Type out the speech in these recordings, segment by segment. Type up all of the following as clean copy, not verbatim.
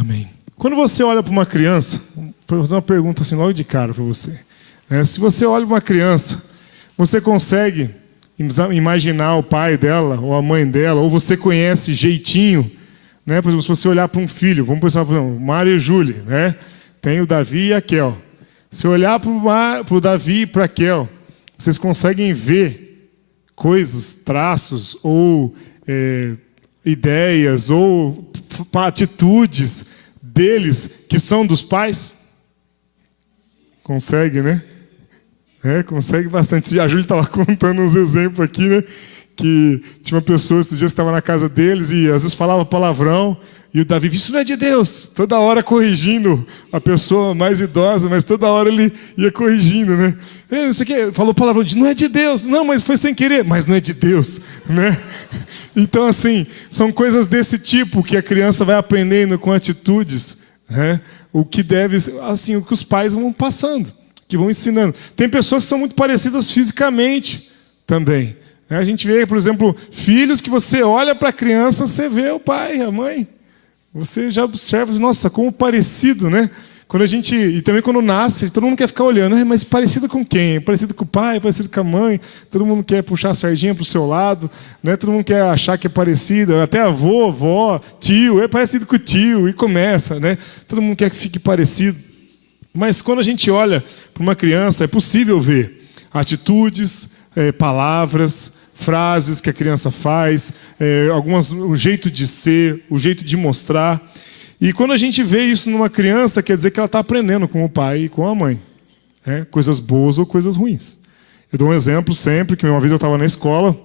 Amém. Quando você olha para uma criança, vou fazer uma pergunta assim logo de cara para você. Se você olha para uma criança, você consegue imaginar o pai dela ou a mãe dela, ou você conhece jeitinho, né? Por exemplo, se você olhar para um filho, vamos pensar, por exemplo, Mário e Júlia, né? Tem o Davi e a Kel. Se olhar para o Davi e para a Kel, vocês conseguem ver coisas, traços ou ideias ou atitudes deles que são dos pais? Consegue, né? Consegue bastante. A Júlia estava contando uns exemplos aqui, né? Que tinha uma pessoa esses dias que estava na casa deles e às vezes falava palavrão. E o Davi, isso não é de Deus. Toda hora corrigindo a pessoa mais idosa, mas toda hora ele ia corrigindo, né? Isso aqui, falou palavrão, não é de Deus. Não, mas foi sem querer. Mas não é de Deus, né? Então, assim, são coisas desse tipo que a criança vai aprendendo com atitudes, né? O que deve, assim, o que os pais vão passando, que vão ensinando. Tem pessoas que são muito parecidas fisicamente também. A gente vê, por exemplo, filhos que você olha para a criança, você vê o pai, a mãe. Você já observa, nossa, como parecido, né? Quando a gente, e também quando nasce, todo mundo quer ficar olhando, mas parecido com quem? Parecido com o pai, parecido com a mãe, todo mundo quer puxar a sardinha para o seu lado, né? Todo mundo quer achar que é parecido, até avô, avó, tio, é parecido com o tio, e começa, né? Todo mundo quer que fique parecido. Mas quando a gente olha para uma criança, é possível ver atitudes, palavras, frases que a criança faz, o jeito de ser, o jeito de mostrar. E quando a gente vê isso numa criança, quer dizer que ela está aprendendo com o pai e com a mãe. Coisas boas ou coisas ruins. Eu dou um exemplo sempre, que uma vez eu estava na escola,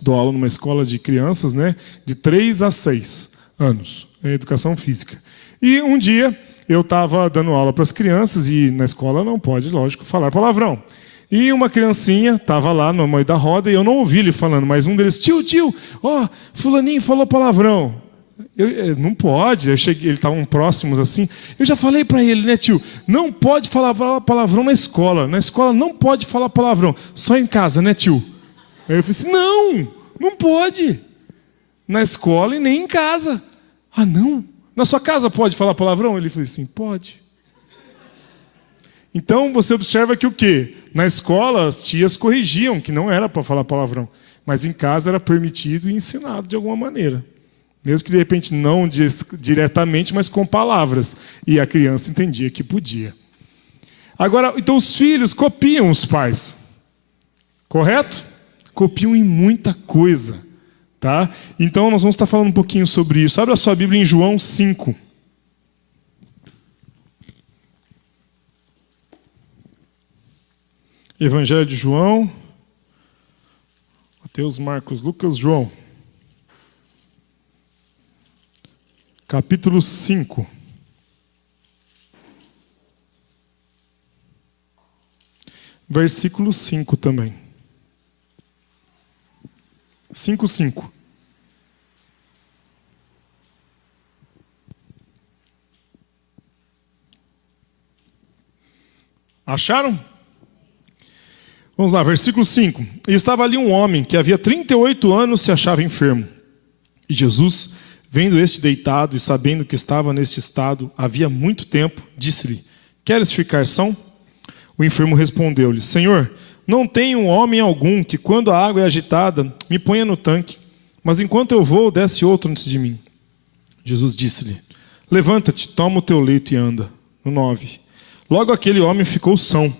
dou aula numa escola de crianças, né, de 3 a 6 anos, educação física. E um dia eu estava dando aula para as crianças, e na escola não pode, lógico, falar palavrão. E uma criancinha estava lá no meio da roda e eu não ouvi ele falando, mas um deles, tio, fulaninho falou palavrão. Não pode, eles estavam próximos assim. Eu já falei para ele, né, tio, não pode falar palavrão na escola não pode falar palavrão, só em casa, né, tio? Aí eu falei assim, não pode, na escola e nem em casa. Ah, não? Na sua casa pode falar palavrão? Ele falou assim, pode. Então, você observa que o quê? Na escola, as tias corrigiam que não era para falar palavrão. Mas em casa era permitido e ensinado de alguma maneira. Mesmo que, de repente, não diretamente, mas com palavras. E a criança entendia que podia. Agora, então os filhos copiam os pais. Correto? Copiam em muita coisa. Tá? Então, nós vamos estar falando um pouquinho sobre isso. Abra a sua Bíblia em João 5. Evangelho de João, Mateus, Marcos, Lucas, João. Capítulo 5. Versículo 5 também. 5:5. Acharam? Vamos lá, versículo 5. E estava ali um homem que havia 38 anos se achava enfermo. E Jesus, vendo este deitado e sabendo que estava neste estado havia muito tempo, disse-lhe, queres ficar são? O enfermo respondeu-lhe, Senhor, não tenho homem algum que quando a água é agitada me ponha no tanque, mas enquanto eu vou, desce outro antes de mim. Jesus disse-lhe, levanta-te, toma o teu leito e anda. No 9. Logo aquele homem ficou são,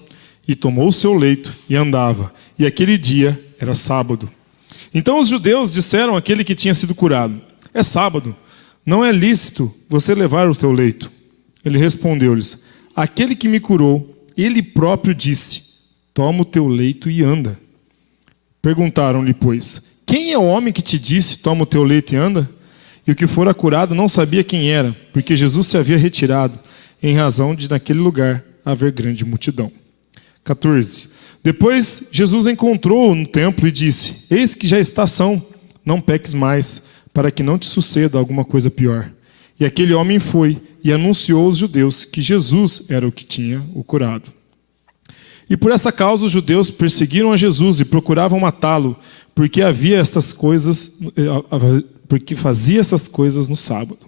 e tomou o seu leito e andava. E aquele dia era sábado. Então os judeus disseram àquele que tinha sido curado, é sábado, não é lícito você levar o teu leito. Ele respondeu-lhes, aquele que me curou, ele próprio disse, toma o teu leito e anda. Perguntaram-lhe, pois, quem é o homem que te disse, toma o teu leito e anda? E o que fora curado não sabia quem era, porque Jesus se havia retirado, em razão de naquele lugar haver grande multidão. 14. Depois Jesus encontrou-o no templo e disse, eis que já está são, não peques mais, para que não te suceda alguma coisa pior. E aquele homem foi e anunciou aos judeus que Jesus era o que tinha o curado. E por essa causa os judeus perseguiram a Jesus e procuravam matá-lo, porque fazia estas coisas no sábado.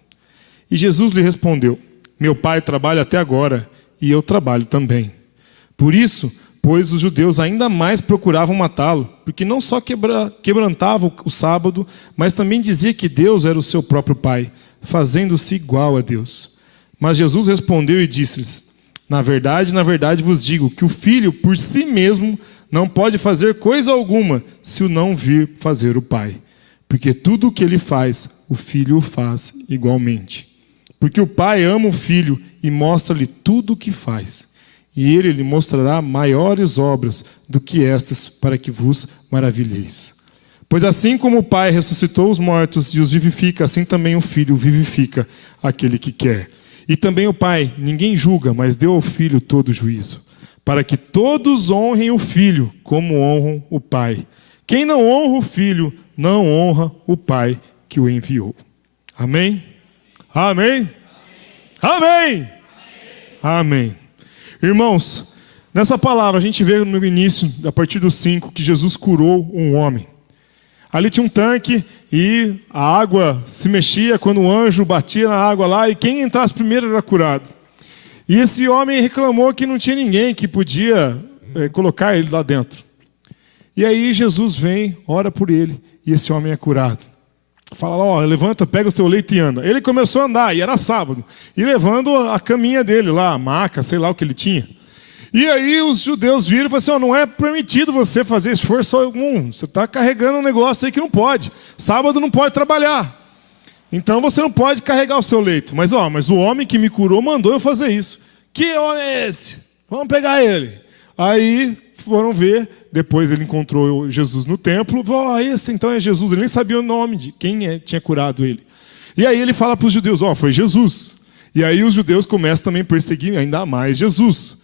E Jesus lhe respondeu: meu pai trabalha até agora, e eu trabalho também. Por isso, pois os judeus ainda mais procuravam matá-lo, porque não só quebrantava o sábado, mas também dizia que Deus era o seu próprio pai, fazendo-se igual a Deus. Mas Jesus respondeu e disse-lhes: na verdade vos digo que o filho por si mesmo não pode fazer coisa alguma se o não vir fazer o pai. Porque tudo o que ele faz, o filho o faz igualmente. Porque o pai ama o filho e mostra-lhe tudo o que faz. E ele lhe mostrará maiores obras do que estas, para que vos maravilheis. Pois assim como o pai ressuscitou os mortos e os vivifica, assim também o filho vivifica aquele que quer. E também o pai ninguém julga, mas deu ao filho todo o juízo, para que todos honrem o filho como honram o pai. Quem não honra o filho, não honra o pai que o enviou. Amém? Amém? Amém? Amém. Irmãos, nessa palavra a gente vê no início, a partir do 5, que Jesus curou um homem. Ali tinha um tanque e a água se mexia quando o anjo batia na água lá e quem entrasse primeiro era curado. E esse homem reclamou que não tinha ninguém que podia colocar ele lá dentro. E aí Jesus vem, ora por ele e esse homem é curado. Fala lá, ó, levanta, pega o seu leito e anda. Ele começou a andar, e era sábado, e levando a caminha dele lá, a maca, sei lá o que ele tinha. E aí os judeus viram e falaram assim, ó, não é permitido você fazer esforço algum, você está carregando um negócio aí que não pode. Sábado não pode trabalhar. Então você não pode carregar o seu leito. Mas o homem que me curou mandou eu fazer isso. Que homem é esse? Vamos pegar ele. Aí foram ver, depois ele encontrou Jesus no templo, falou, esse então é Jesus, ele nem sabia o nome de quem tinha curado ele. E aí ele fala para os judeus, foi Jesus. E aí os judeus começam também a perseguir ainda mais Jesus.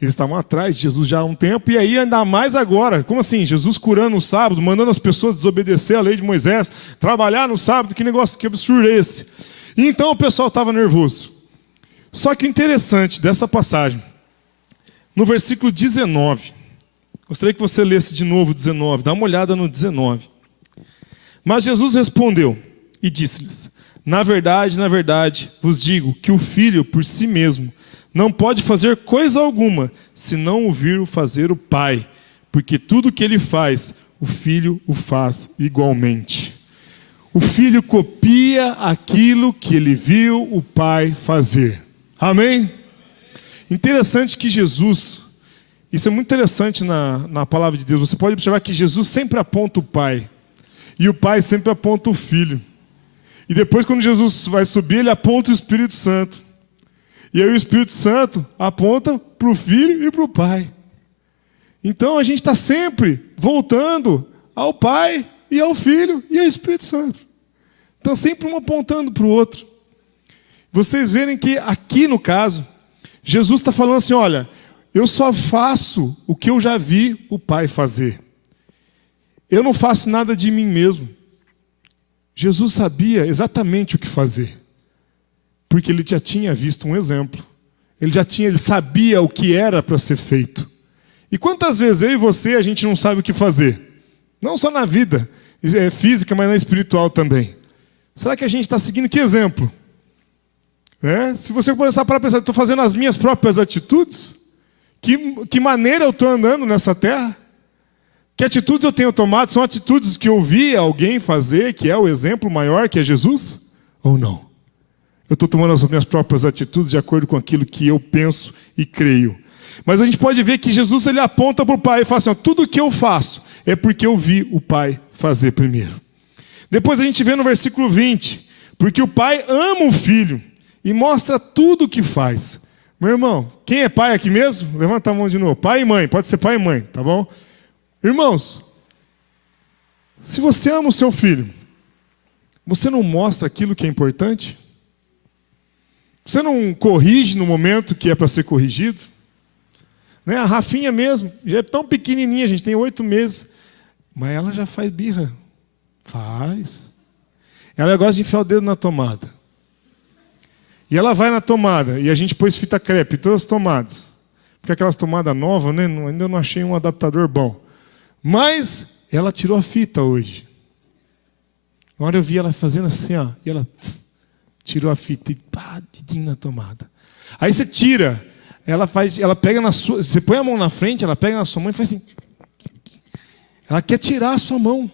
Eles estavam atrás de Jesus já há um tempo, e aí ainda mais agora, como assim? Jesus curando no sábado, mandando as pessoas desobedecer a lei de Moisés, trabalhar no sábado, que negócio, que absurdo é esse? E então o pessoal estava nervoso. Só que o interessante dessa passagem, no versículo 19, gostaria que você lesse de novo o 19, dá uma olhada no 19. Mas Jesus respondeu e disse-lhes, na verdade, vos digo que o filho por si mesmo não pode fazer coisa alguma, se não o vir fazer o pai, porque tudo que ele faz, o filho o faz igualmente. O filho copia aquilo que ele viu o pai fazer. Amém? Interessante que Jesus, isso é muito interessante na palavra de Deus, você pode observar que Jesus sempre aponta o pai, e o pai sempre aponta o filho. E depois quando Jesus vai subir, ele aponta o Espírito Santo. E aí o Espírito Santo aponta para o Filho e para o Pai. Então a gente está sempre voltando ao Pai e ao Filho e ao Espírito Santo. Então sempre um apontando para o outro. Vocês verem que aqui no caso, Jesus está falando assim, olha, eu só faço o que eu já vi o Pai fazer. Eu não faço nada de mim mesmo. Jesus sabia exatamente o que fazer. Porque ele já tinha visto um exemplo. Ele sabia o que era para ser feito. E quantas vezes eu e você, a gente não sabe o que fazer? Não só na vida física, mas na espiritual também. Será que a gente está seguindo que exemplo? Se você começar para pensar, estou fazendo as minhas próprias atitudes? Que maneira eu estou andando nessa terra? Que atitudes eu tenho tomado? São atitudes que eu vi alguém fazer, que é o exemplo maior, que é Jesus? Ou não? Eu estou tomando as minhas próprias atitudes de acordo com aquilo que eu penso e creio. Mas a gente pode ver que Jesus ele aponta para o Pai e fala assim, tudo que eu faço é porque eu vi o Pai fazer primeiro. Depois a gente vê no versículo 20, porque o Pai ama o Filho e mostra tudo o que faz. Meu irmão, quem é pai aqui mesmo? Levanta a mão de novo. Pai e mãe, pode ser pai e mãe, tá bom? Irmãos, se você ama o seu filho, você não mostra aquilo que é importante? Você não corrige no momento que é para ser corrigido? A Rafinha mesmo, já é tão pequenininha, a gente tem 8 meses. Mas ela já faz birra. Faz. Ela gosta de enfiar o dedo na tomada. E ela vai na tomada, e a gente pôs fita crepe em todas as tomadas. Porque aquelas tomadas novas, ainda não achei um adaptador bom. Mas ela tirou a fita hoje. Uma hora eu vi ela fazendo assim, e ela tirou a fita e pá, dedinho na tomada. Aí você tira, ela pega na sua, você põe a mão na frente, ela pega na sua mão e faz assim. Ela quer tirar a sua mão.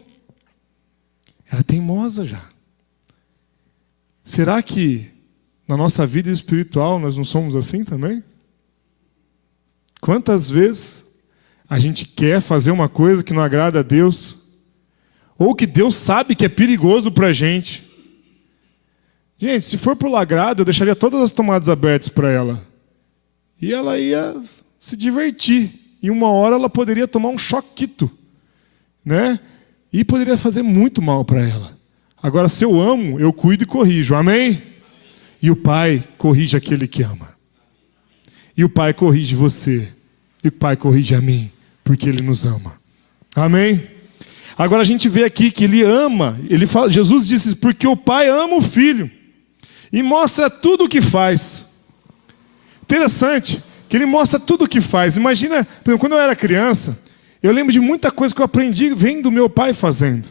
Ela é teimosa já. Será que na nossa vida espiritual nós não somos assim também? Quantas vezes a gente quer fazer uma coisa que não agrada a Deus, ou que Deus sabe que é perigoso para a gente? Gente, se for para o agrado, eu deixaria todas as tomadas abertas para ela. E ela ia se divertir. E uma hora ela poderia tomar um choquito, né? E poderia fazer muito mal para ela. Agora, se eu amo, eu cuido e corrijo. Amém? E o Pai corrige aquele que ama. E o Pai corrige você. E o Pai corrige a mim, porque Ele nos ama. Amém? Agora a gente vê aqui que Ele ama. Jesus disse, porque o Pai ama o Filho. E mostra tudo o que faz. Interessante, que Ele mostra tudo o que faz. Imagina, por exemplo, quando eu era criança, eu lembro de muita coisa que eu aprendi vendo meu pai fazendo.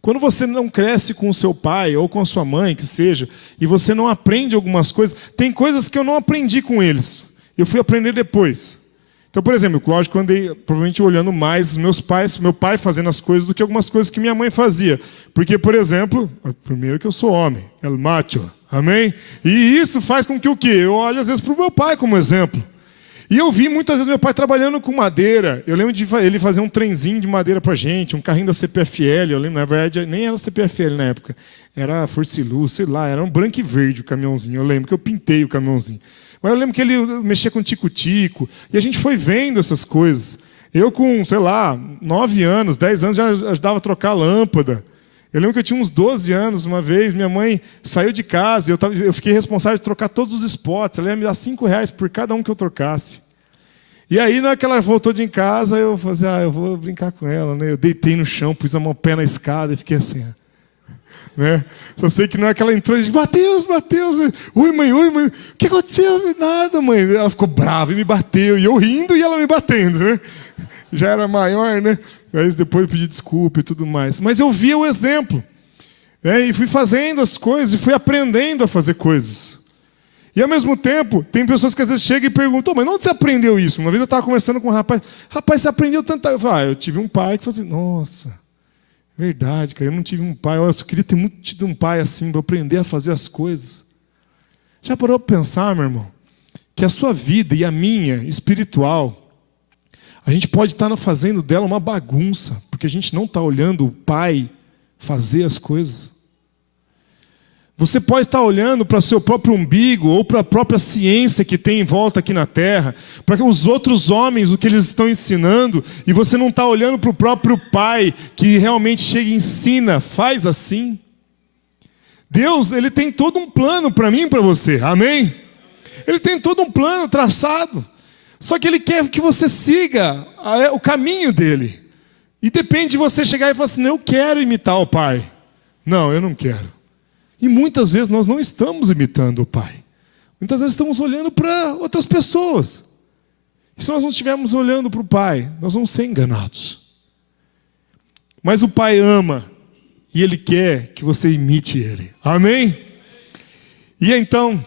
Quando você não cresce com o seu pai ou com a sua mãe, que seja, e você não aprende algumas coisas, tem coisas que eu não aprendi com eles. Eu fui aprender depois. Então, por exemplo, lógico, eu andei provavelmente olhando mais meu pai fazendo as coisas do que algumas coisas que minha mãe fazia. Porque, por exemplo, primeiro que eu sou homem, el macho, amém? E isso faz com que o quê? Eu olho às vezes para o meu pai como exemplo. E eu vi muitas vezes meu pai trabalhando com madeira. Eu lembro de ele fazer um trenzinho de madeira pra gente, um carrinho da CPFL. Eu lembro, na verdade, nem era CPFL na época. Era Forciluz, sei lá, era um branco e verde o caminhãozinho. Eu lembro que eu pintei o caminhãozinho. Mas eu lembro que ele mexia com tico-tico. E a gente foi vendo essas coisas. Eu com, sei lá, 9 anos, 10 anos, já ajudava a trocar a lâmpada. Eu lembro que eu tinha uns 12 anos, uma vez, minha mãe saiu de casa, eu fiquei responsável de trocar todos os spots, ela ia me dar R$5 por cada um que eu trocasse. E aí, na hora que ela voltou de casa, eu falei assim, eu vou brincar com ela, né? Eu deitei no chão, pus a mão pé na escada e fiquei assim, né? Só sei que na hora que ela entrou, eu disse, Mateus, oi mãe, o que aconteceu? Nada, mãe. Ela ficou brava e me bateu, e eu rindo e ela me batendo, né? Já era maior, né? Aí depois eu pedi desculpa e tudo mais. Mas eu via o exemplo, né? E fui fazendo as coisas, e fui aprendendo a fazer coisas. E ao mesmo tempo, tem pessoas que às vezes chegam e perguntam, mas onde você aprendeu isso? Uma vez eu estava conversando com um rapaz, você aprendeu tanta... Eu falei, eu tive um pai que falou assim, nossa, verdade, cara, eu não tive um pai, eu só queria ter muito tido um pai assim, para aprender a fazer as coisas. Já parou para pensar, meu irmão, que a sua vida e a minha, espiritual, a gente pode estar fazendo dela uma bagunça, porque a gente não está olhando o Pai fazer as coisas. Você pode estar olhando para o seu próprio umbigo, ou para a própria ciência que tem em volta aqui na Terra, para os outros homens, o que eles estão ensinando, e você não está olhando para o próprio Pai, que realmente chega e ensina, faz assim. Deus, Ele tem todo um plano para mim e para você, amém? Ele tem todo um plano traçado. Só que Ele quer que você siga o caminho dEle. E depende de você chegar e falar assim, eu quero imitar o Pai. Não, eu não quero. E muitas vezes nós não estamos imitando o Pai. Muitas vezes estamos olhando para outras pessoas. E se nós não estivermos olhando para o Pai, nós vamos ser enganados. Mas o Pai ama, e Ele quer que você imite Ele. Amém? E então...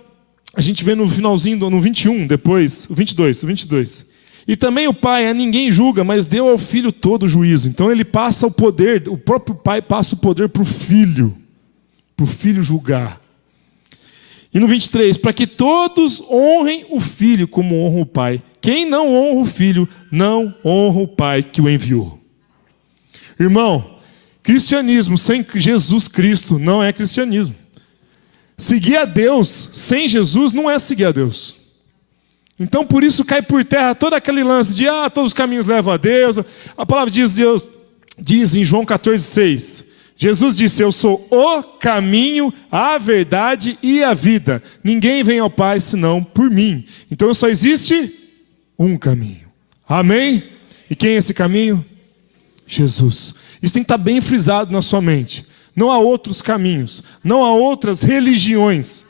a gente vê no finalzinho, no 21, depois, o 22. E também o Pai a ninguém julga, mas deu ao Filho todo o juízo. Então ele passa o poder, o próprio Pai passa o poder para o Filho julgar. E no 23, para que todos honrem o Filho como honram o Pai. Quem não honra o Filho, não honra o Pai que o enviou. Irmão, cristianismo sem Jesus Cristo não é cristianismo. Seguir a Deus sem Jesus não é seguir a Deus. Então por isso cai por terra todo aquele lance de todos os caminhos levam a Deus. A palavra de Deus diz em João 14,6, Jesus disse, eu sou o caminho, a verdade e a vida. Ninguém vem ao Pai senão por mim. Então só existe um caminho. Amém? E quem é esse caminho? Jesus. Isso tem que estar bem frisado na sua mente. Não há outros caminhos, não há outras religiões,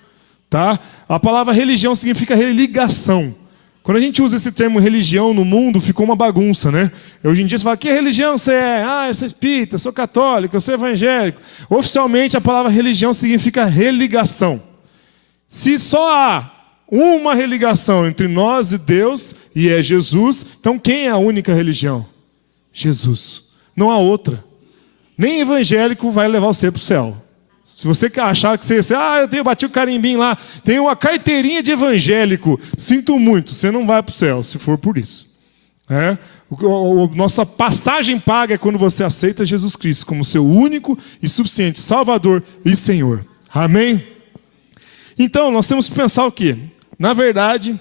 tá? A palavra religião significa religação. Quando a gente usa esse termo religião no mundo, ficou uma bagunça, né? Hoje em dia você fala, que religião você é? Ah, eu sou espírita, eu sou católico, eu sou evangélico. Oficialmente a palavra religião significa religação. Se só há uma religação entre nós e Deus, e é Jesus, então quem é a única religião? Jesus. Não há outra. Nem evangélico vai levar você para o céu. Se você achar que você... eu bati o carimbinho lá, tem uma carteirinha de evangélico. Sinto muito, você não vai para o céu, se for por isso. Nossa passagem paga é quando você aceita Jesus Cristo como seu único e suficiente Salvador e Senhor. Amém? Então, nós temos que pensar o quê? Na verdade,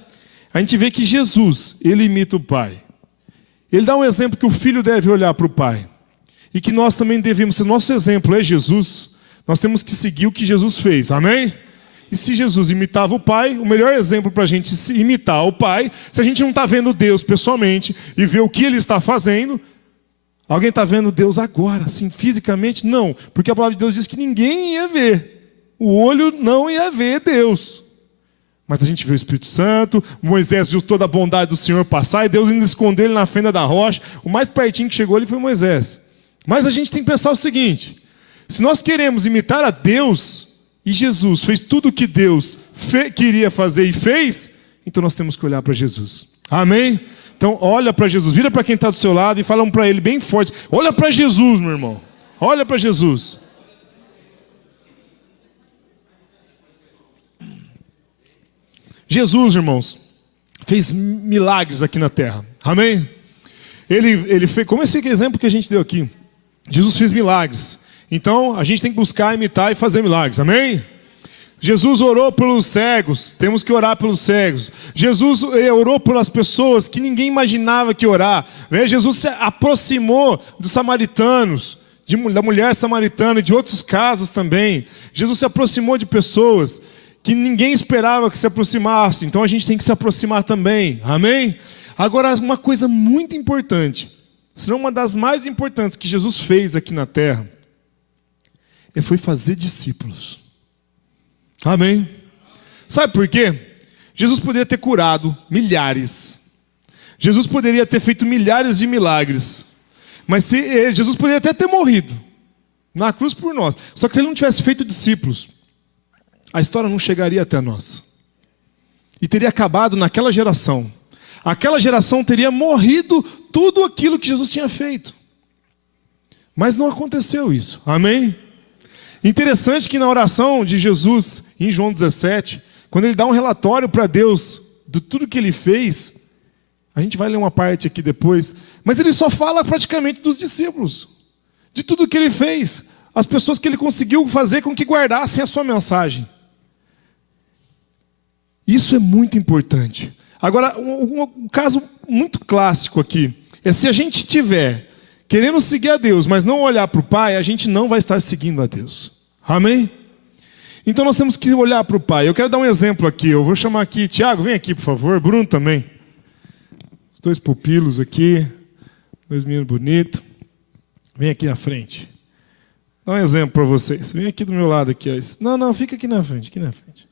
a gente vê que Jesus, ele imita o Pai. Ele dá um exemplo que o filho deve olhar para o Pai. E que nós também devemos, se nosso exemplo é Jesus, nós temos que seguir o que Jesus fez, amém? E se Jesus imitava o Pai, o melhor exemplo para a gente imitar o Pai, se a gente não está vendo Deus pessoalmente e vê o que Ele está fazendo, alguém está vendo Deus agora, assim, fisicamente? Não, porque a palavra de Deus diz que ninguém ia ver, o olho não ia ver Deus. Mas a gente vê o Espírito Santo, Moisés viu toda a bondade do Senhor passar, e Deus ainda escondeu ele na fenda da rocha, o mais pertinho que chegou ali foi Moisés. Mas a gente tem que pensar o seguinte, se nós queremos imitar a Deus, e Jesus fez tudo o que Deus queria fazer e fez, então nós temos que olhar para Jesus. Amém? Então olha para Jesus, vira para quem está do seu lado e fala para ele bem forte, olha para Jesus, meu irmão, olha para Jesus. Jesus, irmãos, fez milagres aqui na terra. Amém? Ele fez, como esse exemplo que a gente deu aqui, Jesus fez milagres. Então, a gente tem que buscar, imitar e fazer milagres. Amém? Jesus orou pelos cegos. Temos que orar pelos cegos. Jesus orou pelas pessoas que ninguém imaginava que orar. Jesus se aproximou dos samaritanos, da mulher samaritana e de outros casos também. Jesus se aproximou de pessoas que ninguém esperava que se aproximasse. Então, a gente tem que se aproximar também. Amém? Agora, uma coisa muito importante, se não uma das mais importantes que Jesus fez aqui na terra, foi fazer discípulos. Amém? Sabe por quê? Jesus poderia ter curado milhares. Jesus poderia ter feito milhares de milagres. Mas Jesus poderia até ter morrido na cruz por nós. Só que se ele não tivesse feito discípulos, a história não chegaria até nós. E teria acabado naquela geração. Aquela geração teria morrido tudo aquilo que Jesus tinha feito. Mas não aconteceu isso. Amém? Interessante que na oração de Jesus, em João 17, quando ele dá um relatório para Deus de tudo que ele fez, a gente vai ler uma parte aqui depois, mas ele só fala praticamente dos discípulos, de tudo que ele fez, as pessoas que ele conseguiu fazer com que guardassem a sua mensagem. Isso é muito importante. Agora, um caso muito clássico aqui, é se a gente tiver querendo seguir a Deus, mas não olhar para o Pai, a gente não vai estar seguindo a Deus. Amém? Então nós temos que olhar para o Pai. Eu quero dar um exemplo aqui. Eu vou chamar aqui, Tiago, vem aqui por favor. Bruno também. Os dois pupilos aqui. Dois meninos bonitos. Vem aqui na frente. Dá um exemplo para vocês. Vem aqui do meu lado aqui. Ó. Não, fica aqui na frente. Aqui na frente.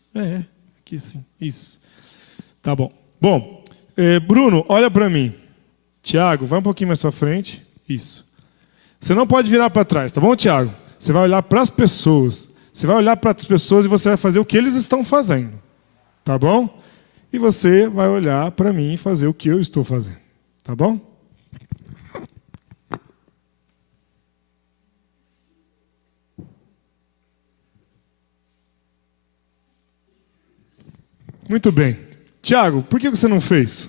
Aqui sim. Isso. Tá bom. Bom, Bruno, olha para mim. Tiago, vai um pouquinho mais para frente. Isso. Você não pode virar para trás, tá bom, Tiago? Você vai olhar para as pessoas. Você vai olhar para as pessoas e você vai fazer o que eles estão fazendo. Tá bom? E você vai olhar para mim e fazer o que eu estou fazendo. Tá bom? Muito bem. Tiago, por que você não fez?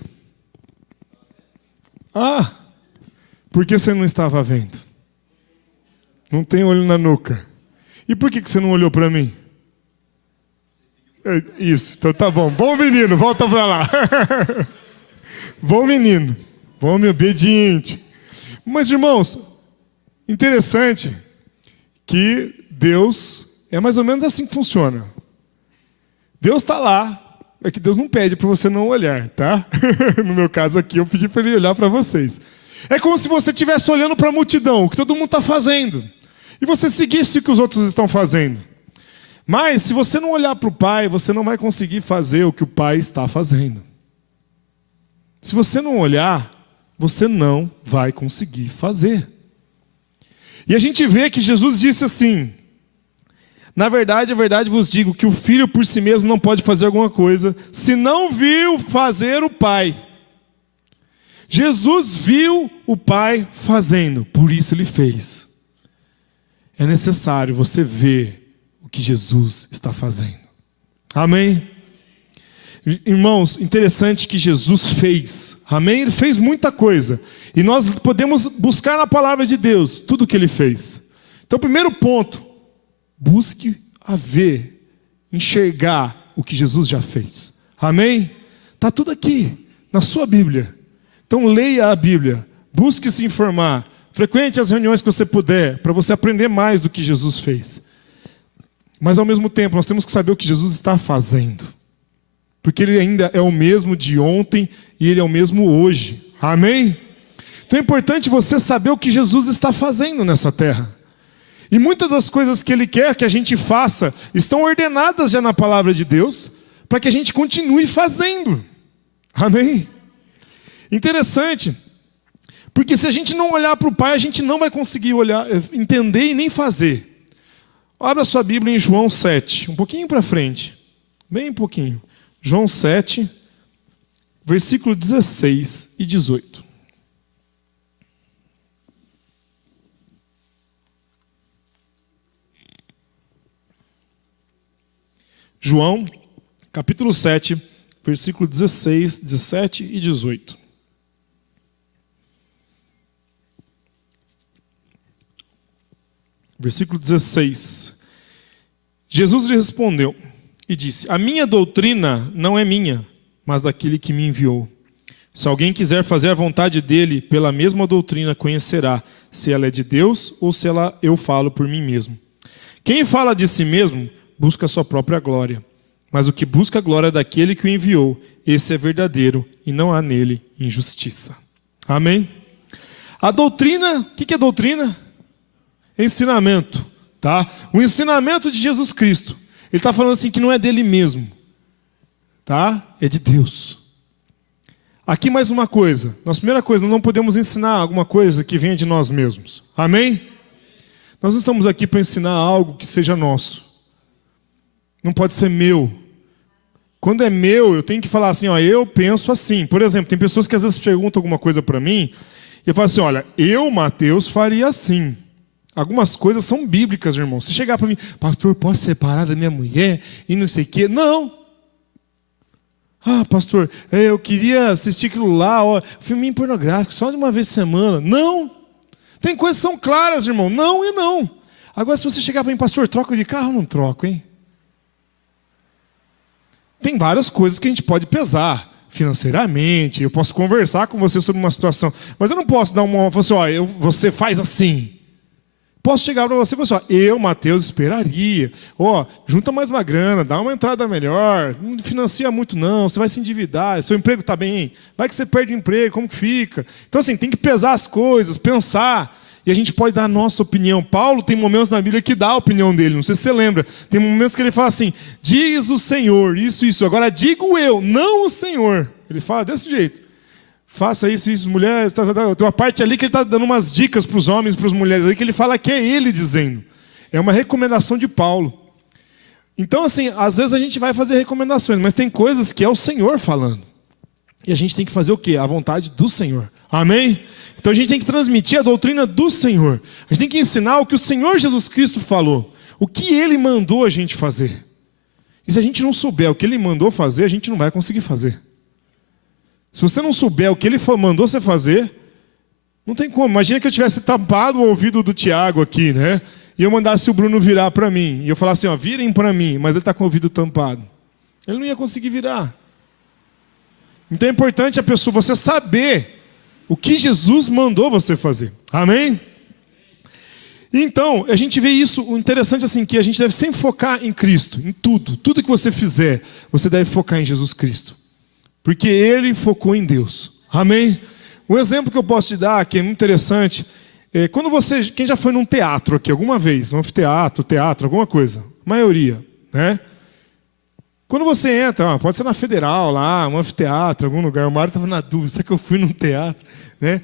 Porque você não estava vendo. Não tem olho na nuca. E por que você não olhou para mim? Isso, então tá bom. Bom menino, volta para lá. Bom menino. Bom, meu obediente. Mas, irmãos, interessante que Deus é mais ou menos assim que funciona. Deus está lá. É que Deus não pede para você não olhar, tá? No meu caso aqui, eu pedi para ele olhar para vocês. É como se você estivesse olhando para a multidão, o que todo mundo está fazendo. E você seguisse o que os outros estão fazendo. Mas, se você não olhar para o Pai, você não vai conseguir fazer o que o Pai está fazendo. Se você não olhar, você não vai conseguir fazer. E a gente vê que Jesus disse assim: na verdade, a verdade vos digo que o filho por si mesmo não pode fazer alguma coisa, se não vir fazer o Pai. Jesus viu o Pai fazendo, por isso ele fez. É necessário você ver o que Jesus está fazendo. Amém? Irmãos, interessante que Jesus fez. Amém? Ele fez muita coisa. E nós podemos buscar na palavra de Deus tudo o que ele fez. Então, primeiro ponto, busque a ver, enxergar o que Jesus já fez. Amém? Está tudo aqui, na sua Bíblia. Então leia a Bíblia, busque se informar, frequente as reuniões que você puder, para você aprender mais do que Jesus fez. Mas ao mesmo tempo, nós temos que saber o que Jesus está fazendo. Porque ele ainda é o mesmo de ontem e ele é o mesmo hoje. Amém? Então é importante você saber o que Jesus está fazendo nessa terra. E muitas das coisas que ele quer que a gente faça estão ordenadas já na palavra de Deus, para que a gente continue fazendo. Amém? Interessante, porque se a gente não olhar para o Pai, a gente não vai conseguir olhar, entender e nem fazer. Abra sua Bíblia em João 7, um pouquinho para frente, bem pouquinho. João 7, versículo 16 e 18. João, capítulo 7, versículo 16, 17 e 18. Versículo 16. Jesus lhe respondeu e disse: a minha doutrina não é minha, mas daquele que me enviou. Se alguém quiser fazer a vontade dele, pela mesma doutrina conhecerá se ela é de Deus ou se eu falo por mim mesmo. Quem fala de si mesmo, busca a sua própria glória. Mas o que busca a glória daquele que o enviou, esse é verdadeiro e não há nele injustiça. Amém? A doutrina, o que é doutrina? Ensinamento, tá? O ensinamento de Jesus Cristo. Ele está falando assim que não é dele mesmo, tá? É de Deus. Aqui mais uma coisa. Nossa primeira coisa, nós não podemos ensinar alguma coisa que venha de nós mesmos. Amém? Nós não estamos aqui para ensinar algo que seja nosso. Não pode ser meu. Quando é meu, eu tenho que falar assim, ó, eu penso assim. Por exemplo, tem pessoas que às vezes perguntam alguma coisa para mim e eu falo assim, olha, eu, Mateus, faria assim. Algumas coisas são bíblicas, irmão. Se chegar para mim, pastor, posso separar da minha mulher e não sei o quê? Não. Ah, pastor, eu queria assistir aquilo lá, ó, filminho pornográfico, só de uma vez por semana. Não. Tem coisas que são claras, irmão. Não e não. Agora, se você chegar para mim, pastor, troco de carro ou não troco, hein? Tem várias coisas que a gente pode pesar financeiramente. Eu posso conversar com você sobre uma situação, mas eu não posso dar uma, falar assim, ó, você faz assim. Posso chegar para você e falar assim, ó, eu, Mateus, esperaria. Ó, junta mais uma grana, dá uma entrada melhor, não financia muito não, você vai se endividar, seu emprego está bem, vai que você perde o emprego, como que fica? Então assim, tem que pesar as coisas, pensar, e a gente pode dar a nossa opinião. Paulo tem momentos na Bíblia que dá a opinião dele, não sei se você lembra, tem momentos que ele fala assim, diz o Senhor, isso, agora digo eu, não o Senhor. Ele fala desse jeito. Faça isso, mulher. Tem uma parte ali que ele está dando umas dicas para os homens e para as mulheres, aí que ele fala que é ele dizendo. É uma recomendação de Paulo. Então, assim, às vezes a gente vai fazer recomendações, mas tem coisas que é o Senhor falando. E a gente tem que fazer o quê? A vontade do Senhor. Amém? Então a gente tem que transmitir a doutrina do Senhor. A gente tem que ensinar o que o Senhor Jesus Cristo falou. O que Ele mandou a gente fazer. E se a gente não souber o que Ele mandou fazer, a gente não vai conseguir fazer. Se você não souber o que ele mandou você fazer, não tem como. Imagina que eu tivesse tampado o ouvido do Tiago aqui, né? E eu mandasse o Bruno virar para mim. E eu falasse assim, ó, virem para mim, mas ele está com o ouvido tampado. Ele não ia conseguir virar. Então é importante você saber o que Jesus mandou você fazer. Amém? Então, a gente vê isso, o interessante assim, que a gente deve sempre focar em Cristo, em tudo. Tudo que você fizer, você deve focar em Jesus Cristo. Porque ele focou em Deus. Amém? Um exemplo que eu posso te dar, que é muito interessante, é quando quem já foi num teatro aqui alguma vez, um anfiteatro, teatro, alguma coisa, a maioria, né? Quando você entra, pode ser na Federal, lá, um anfiteatro, algum lugar, o Mário estava na dúvida, será que eu fui num teatro? Né?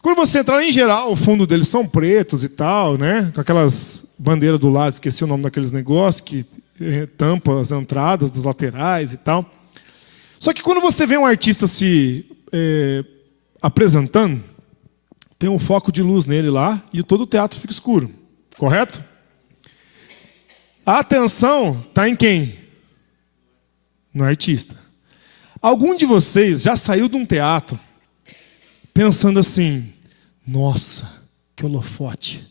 Quando você entrar, em geral, o fundo deles são pretos e tal, né? Com aquelas bandeiras do lado, esqueci o nome daqueles negócios, que tampam as entradas das laterais e tal. Só que quando você vê um artista se apresentando, tem um foco de luz nele lá e todo o teatro fica escuro, correto? A atenção está em quem? No artista. Algum de vocês já saiu de um teatro pensando assim, nossa, que holofote.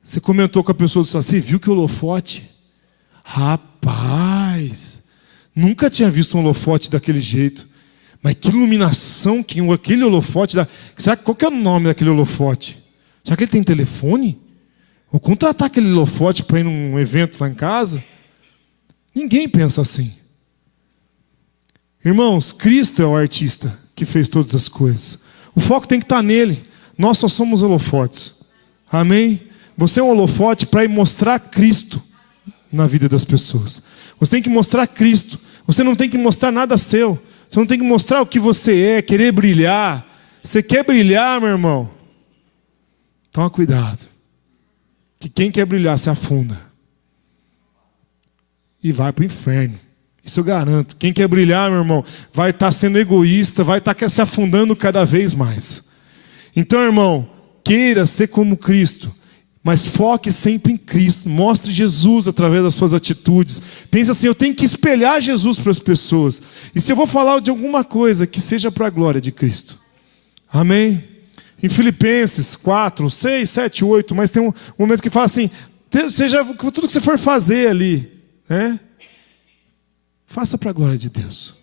Você comentou com a pessoa, você viu que holofote? Rapaz, nunca tinha visto um holofote daquele jeito. Mas que iluminação que aquele holofote dá. Qual que é o nome daquele holofote? Será que ele tem telefone? Vou contratar aquele holofote para ir num evento lá em casa? Ninguém pensa assim. Irmãos, Cristo é o artista que fez todas as coisas. O foco tem que estar nele. Nós só somos holofotes. Amém? Você é um holofote para ir mostrar Cristo na vida das pessoas. Você tem que mostrar Cristo. Você não tem que mostrar nada seu. Você não tem que mostrar o que você é, querer brilhar. Você quer brilhar, meu irmão? Toma cuidado. Que quem quer brilhar se afunda. E vai para o inferno. Isso eu garanto. Quem quer brilhar, meu irmão, vai estar sendo egoísta, vai estar se afundando cada vez mais. Então, irmão, queira ser como Cristo, mas foque sempre em Cristo. Mostre Jesus através das suas atitudes. Pense assim, eu tenho que espelhar Jesus para as pessoas. E se eu vou falar de alguma coisa, que seja para a glória de Cristo. Amém? Em Filipenses 4, 6, 7, 8, mas tem um momento que fala assim, seja tudo que você for fazer ali, né? Faça para a glória de Deus.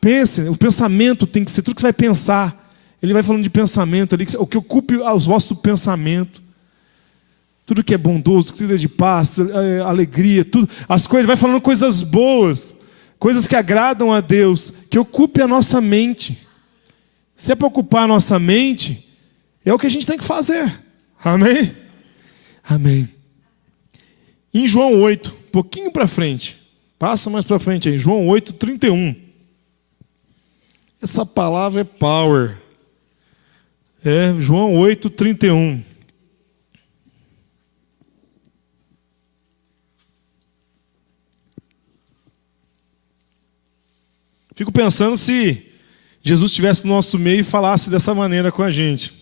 Pense, o pensamento tem que ser, tudo que você vai pensar. Ele vai falando de pensamento ali, o que ocupe os vossos pensamentos. Tudo que é bondoso, tudo que é de paz, alegria, tudo. As coisas, ele vai falando coisas boas, coisas que agradam a Deus, que ocupe a nossa mente. Se é para ocupar a nossa mente, é o que a gente tem que fazer. Amém? Amém. Em João 8, um pouquinho para frente. Passa mais para frente aí, João 8, 31. Essa palavra é power. João 8, 31. Fico pensando se Jesus estivesse no nosso meio e falasse dessa maneira com a gente.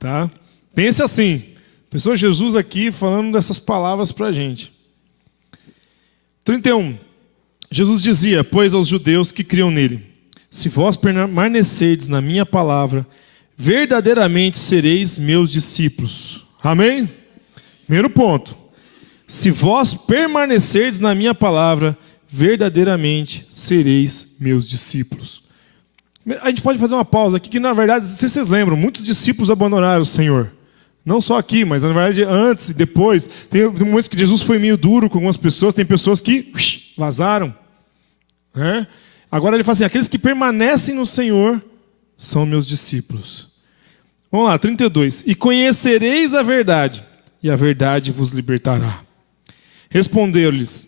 Tá? Pense assim. Pensou Jesus aqui falando dessas palavras para a gente. 31. Jesus dizia, pois aos judeus que criam nele, se vós permanecerdes na minha palavra, verdadeiramente sereis meus discípulos. Amém? Primeiro ponto. Se vós permanecerdes na minha palavra, verdadeiramente sereis meus discípulos. A gente pode fazer uma pausa aqui, que na verdade, se vocês lembram, muitos discípulos abandonaram o Senhor. Não só aqui, mas na verdade antes e depois. Tem momentos que Jesus foi meio duro com algumas pessoas, tem pessoas que vazaram. Né? Agora ele fala assim, aqueles que permanecem no Senhor são meus discípulos. Vamos lá, 32. E conhecereis a verdade, e a verdade vos libertará. Respondeu-lhes,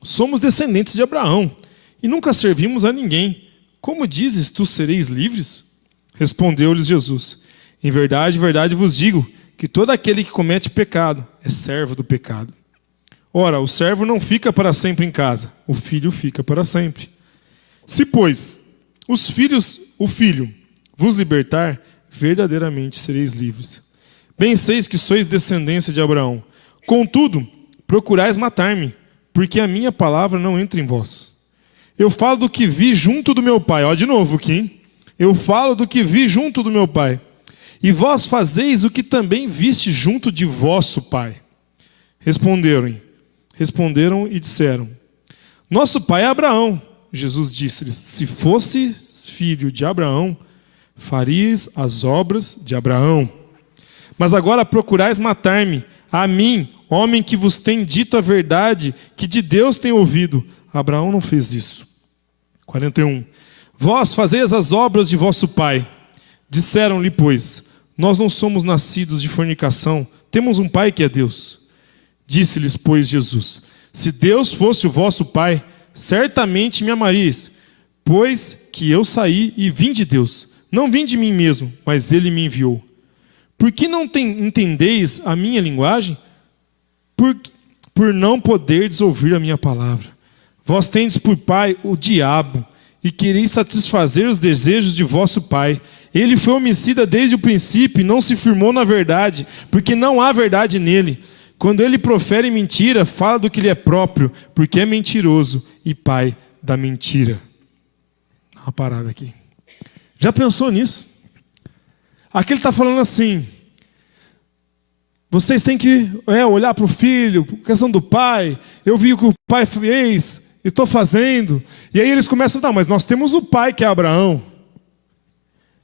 somos descendentes de Abraão, e nunca servimos a ninguém. Como dizes, tu sereis livres? Respondeu-lhes Jesus, em verdade, verdade vos digo, que todo aquele que comete pecado é servo do pecado. Ora, o servo não fica para sempre em casa, o filho fica para sempre. Se, pois, o filho vos libertar, verdadeiramente sereis livres. Bem seis que sois descendência de Abraão. Contudo, procurais matar-me, porque a minha palavra não entra em vós. Eu falo do que vi junto do meu pai. Ó, de novo aqui, hein? Eu falo do que vi junto do meu pai. E vós fazeis o que também viste junto de vosso pai. Responderam e disseram, nosso pai é Abraão. Jesus disse-lhes, se fosse filho de Abraão, farias as obras de Abraão. Mas agora procurais matar-me, a mim, homem que vos tem dito a verdade, que de Deus tem ouvido. Abraão não fez isso. 41. Vós fazeis as obras de vosso pai. Disseram-lhe, pois, nós não somos nascidos de fornicação, temos um pai que é Deus. Disse-lhes, pois, Jesus, Se Deus fosse o vosso Pai, certamente me amaríeis, pois que eu saí e vim de Deus. Não vim de mim mesmo, mas Ele me enviou. Por que não entendeis a minha linguagem? Por não poderdes ouvir a minha palavra. Vós tendes por pai o diabo, e quereis satisfazer os desejos de vosso pai. Ele foi homicida desde o princípio e não se firmou na verdade, porque não há verdade nele. Quando ele profere mentira, fala do que lhe é próprio, porque é mentiroso e pai da mentira. Dá uma parada aqui. Já pensou nisso? Aqui ele está falando assim: vocês têm que olhar para o filho, questão do pai. Eu vi o que o pai fez e estou fazendo. E aí eles começam a falar: mas nós temos o pai que é Abraão.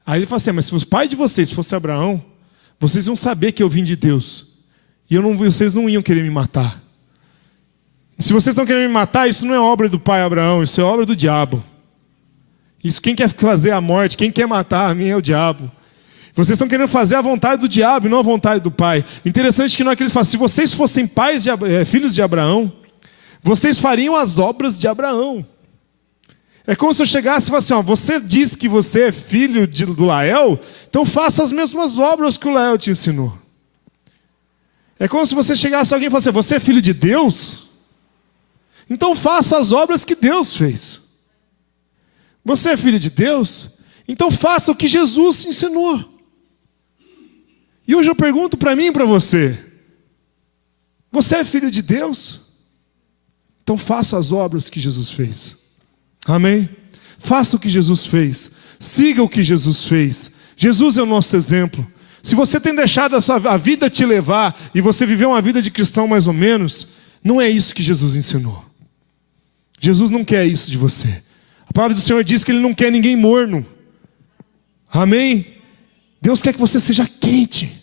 Aí ele fala assim: mas se o pai de vocês fosse Abraão, vocês iam saber que eu vim de Deus. E vocês não iam querer me matar. E se vocês estão querendo me matar, isso não é obra do pai Abraão, isso é obra do diabo. Isso, quem quer fazer a morte, quem quer matar a mim é o diabo. Vocês estão querendo fazer a vontade do diabo e não a vontade do pai. Interessante que não é que eles falam: se vocês fossem filhos de Abraão, vocês fariam as obras de Abraão. É como se eu chegasse e falasse assim: você diz que você é filho do Lael, então faça as mesmas obras que o Lael te ensinou. É como se você chegasse a alguém e falasse: você é filho de Deus? Então faça as obras que Deus fez. Você é filho de Deus? Então faça o que Jesus ensinou. E hoje eu pergunto para mim e para você: você é filho de Deus? Então faça as obras que Jesus fez. Amém? Faça o que Jesus fez. Siga o que Jesus fez. Jesus é o nosso exemplo. Se você tem deixado a vida te levar e você viveu uma vida de cristão mais ou menos, não é isso que Jesus ensinou. Jesus não quer isso de você. A palavra do Senhor diz que Ele não quer ninguém morno. Amém? Deus quer que você seja quente.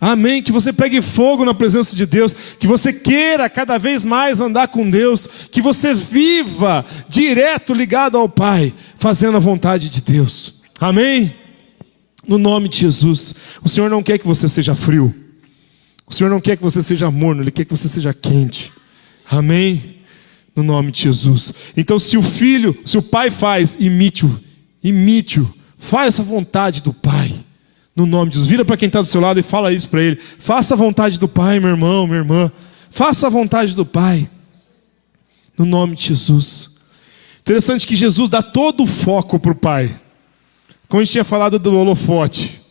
Amém? Que você pegue fogo na presença de Deus. Que você queira cada vez mais andar com Deus. Que você viva direto ligado ao Pai, fazendo a vontade de Deus. Amém? No nome de Jesus. O Senhor não quer que você seja frio. O Senhor não quer que você seja morno. Ele quer que você seja quente. Amém? No nome de Jesus. Então se o pai faz, imite-o. Faça a vontade do Pai. No nome de Jesus. Vira para quem está do seu lado e fala isso para ele. Faça a vontade do Pai, meu irmão, minha irmã. Faça a vontade do Pai. No nome de Jesus. Interessante que Jesus dá todo o foco para o Pai. Como a gente tinha falado do holofote.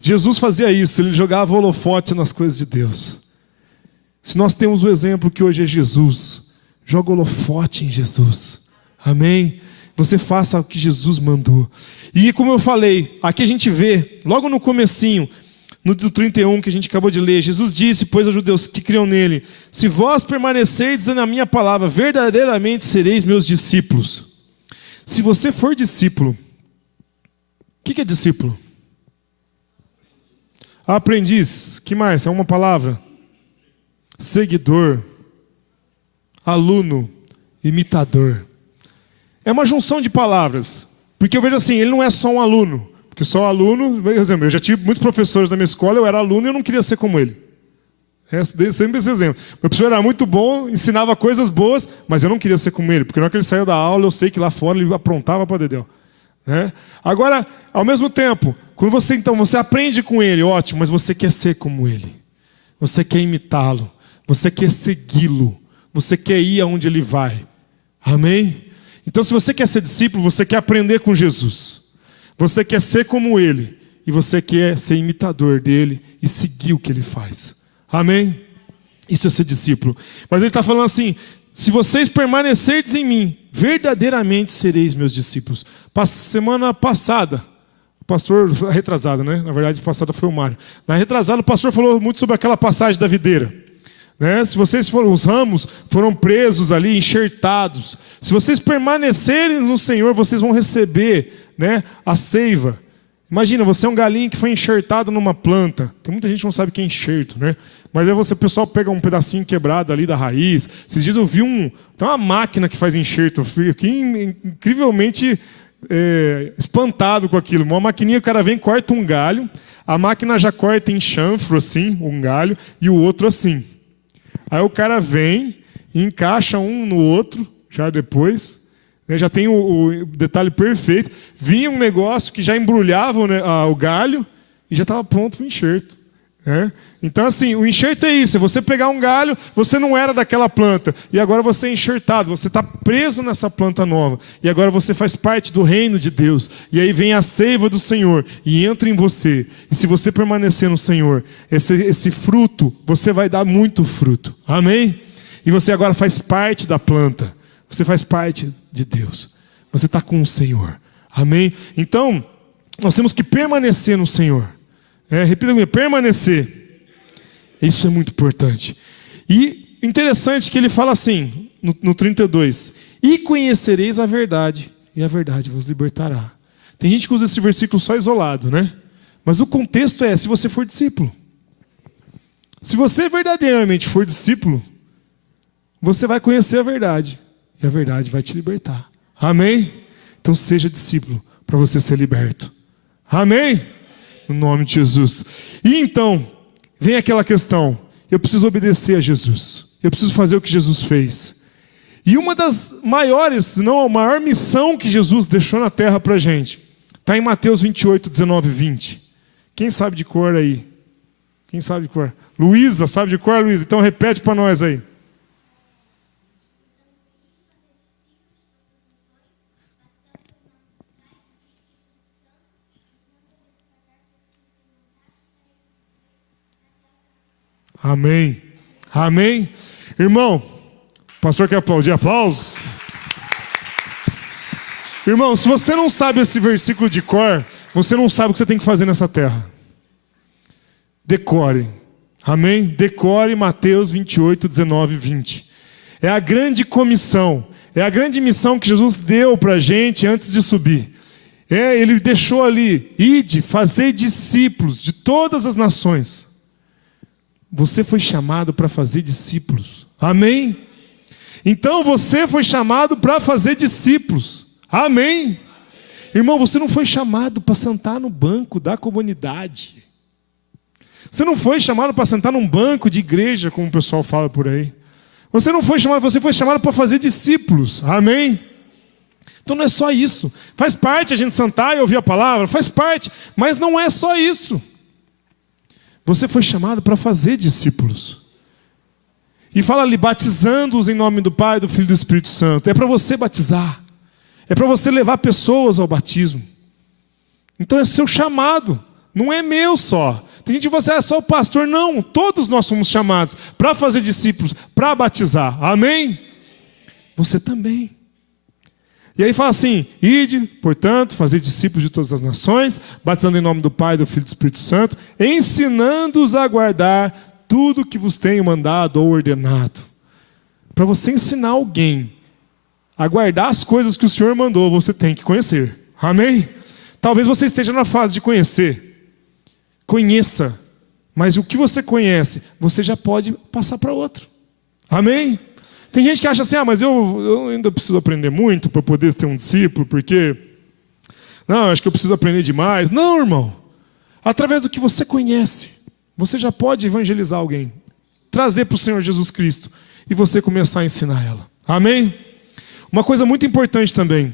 Jesus fazia isso, ele jogava o holofote nas coisas de Deus. Se nós temos o exemplo que hoje é Jesus, joga o holofote em Jesus. Amém? Você faça o que Jesus mandou. E como eu falei, aqui a gente vê, logo no comecinho, no 31 que a gente acabou de ler, Jesus disse, pois aos judeus que criam nele: se vós permanecerdes na minha palavra, verdadeiramente sereis meus discípulos. Se você for discípulo, o que é discípulo? Aprendiz, que mais? É uma palavra? Seguidor, aluno, imitador. É uma junção de palavras. Porque eu vejo assim, ele não é só um aluno. Porque só aluno, por exemplo, eu já tive muitos professores na minha escola, eu era aluno e eu não queria ser como ele. Sempre esse exemplo. Meu professor era muito bom, ensinava coisas boas, mas eu não queria ser como ele. Porque na hora que ele saía da aula, eu sei que lá fora ele aprontava para dedéu. Agora, ao mesmo tempo, quando você aprende com ele, ótimo, mas você quer ser como ele. Você quer imitá-lo. Você quer segui-lo. Você quer ir aonde ele vai. Amém? Então, se você quer ser discípulo, você quer aprender com Jesus. Você quer ser como ele. E você quer ser imitador dele e seguir o que ele faz. Amém? Isso é ser discípulo. Mas ele está falando assim: se vocês permanecerdes em mim, verdadeiramente sereis meus discípulos. Semana passada, o pastor, retrasada, né? Na verdade, passada foi o Mário. Na retrasada, o pastor falou muito sobre aquela passagem da videira. Se vocês foram, os ramos foram presos ali, enxertados. Se vocês permanecerem no Senhor, vocês vão receber, a seiva. Imagina, você é um galinho que foi enxertado numa planta. Tem muita gente que não sabe o que é enxerto, Mas aí o pessoal pega um pedacinho quebrado ali da raiz. Esses dias eu vi tem uma máquina que faz enxerto. Eu fiquei incrivelmente espantado com aquilo. Uma maquininha, o cara vem, corta um galho. A máquina já corta em chanfro, assim, um galho. E o outro assim. Aí o cara vem e encaixa um no outro, já depois, né? Já tem o detalhe perfeito. Vinha um negócio que já embrulhava o galho e já estava pronto para o enxerto. Então, assim, o enxerto é isso: é você pegar um galho, você não era daquela planta, e agora você é enxertado, você está preso nessa planta nova, e agora você faz parte do reino de Deus, e aí vem a seiva do Senhor, e entra em você, e se você permanecer no Senhor, esse fruto, você vai dar muito fruto, amém? E você agora faz parte da planta, você faz parte de Deus, você está com o Senhor, amém? Então, nós temos que permanecer no Senhor. Repita comigo: permanecer. Isso é muito importante. E interessante que ele fala assim, no 32, e conhecereis a verdade, e a verdade vos libertará. Tem gente que usa esse versículo só isolado, né? Mas o contexto é: se você for discípulo. Se você verdadeiramente for discípulo, você vai conhecer a verdade, e a verdade vai te libertar. Amém? Então seja discípulo, para você ser liberto. Amém? No nome de Jesus. E então, vem aquela questão: eu preciso obedecer a Jesus. Eu preciso fazer o que Jesus fez. E uma das maiores, se não a maior missão que Jesus deixou na terra para a gente, está em Mateus 28, 19 e 20. Quem sabe de cor aí? Quem sabe de cor? Luísa, sabe de cor, Luísa? Então repete para nós aí. Amém. Amém. Irmão, o pastor quer aplaudir? Aplauso. Irmão, se você não sabe esse versículo de cor, você não sabe o que você tem que fazer nessa terra. Decore. Amém? Decore Mateus 28, 19 e 20. É a grande comissão. É a grande missão que Jesus deu para a gente antes de subir. Ele deixou ali: ide, fazei discípulos de todas as nações. Você foi chamado para fazer discípulos. Amém? Então você foi chamado para fazer discípulos. Amém? Irmão, você não foi chamado para sentar no banco da comunidade. Você não foi chamado para sentar num banco de igreja, como o pessoal fala por aí. Você não foi chamado, você foi chamado para fazer discípulos. Amém? Então não é só isso. Faz parte a gente sentar e ouvir a palavra, faz parte, mas não é só isso. Você foi chamado para fazer discípulos. E fala ali: batizando-os em nome do Pai, do Filho e do Espírito Santo. É para você batizar. É para você levar pessoas ao batismo. Então é seu chamado. Não é meu só. Tem gente que você é só o pastor. Não, todos nós somos chamados para fazer discípulos, para batizar. Amém? Você também. E aí fala assim: ide, portanto, fazer discípulos de todas as nações, batizando em nome do Pai, do Filho e do Espírito Santo, ensinando-os a guardar tudo que vos tenho mandado ou ordenado. Para você ensinar alguém a guardar as coisas que o Senhor mandou, você tem que conhecer. Amém? Talvez você esteja na fase de conhecer. Conheça. Mas o que você conhece, você já pode passar para outro. Amém? Tem gente que acha assim: mas eu ainda preciso aprender muito para poder ter um discípulo, porque acho que eu preciso aprender demais. Não, irmão. Através do que você conhece, você já pode evangelizar alguém, trazer para o Senhor Jesus Cristo e você começar a ensinar ela. Amém? Uma coisa muito importante também,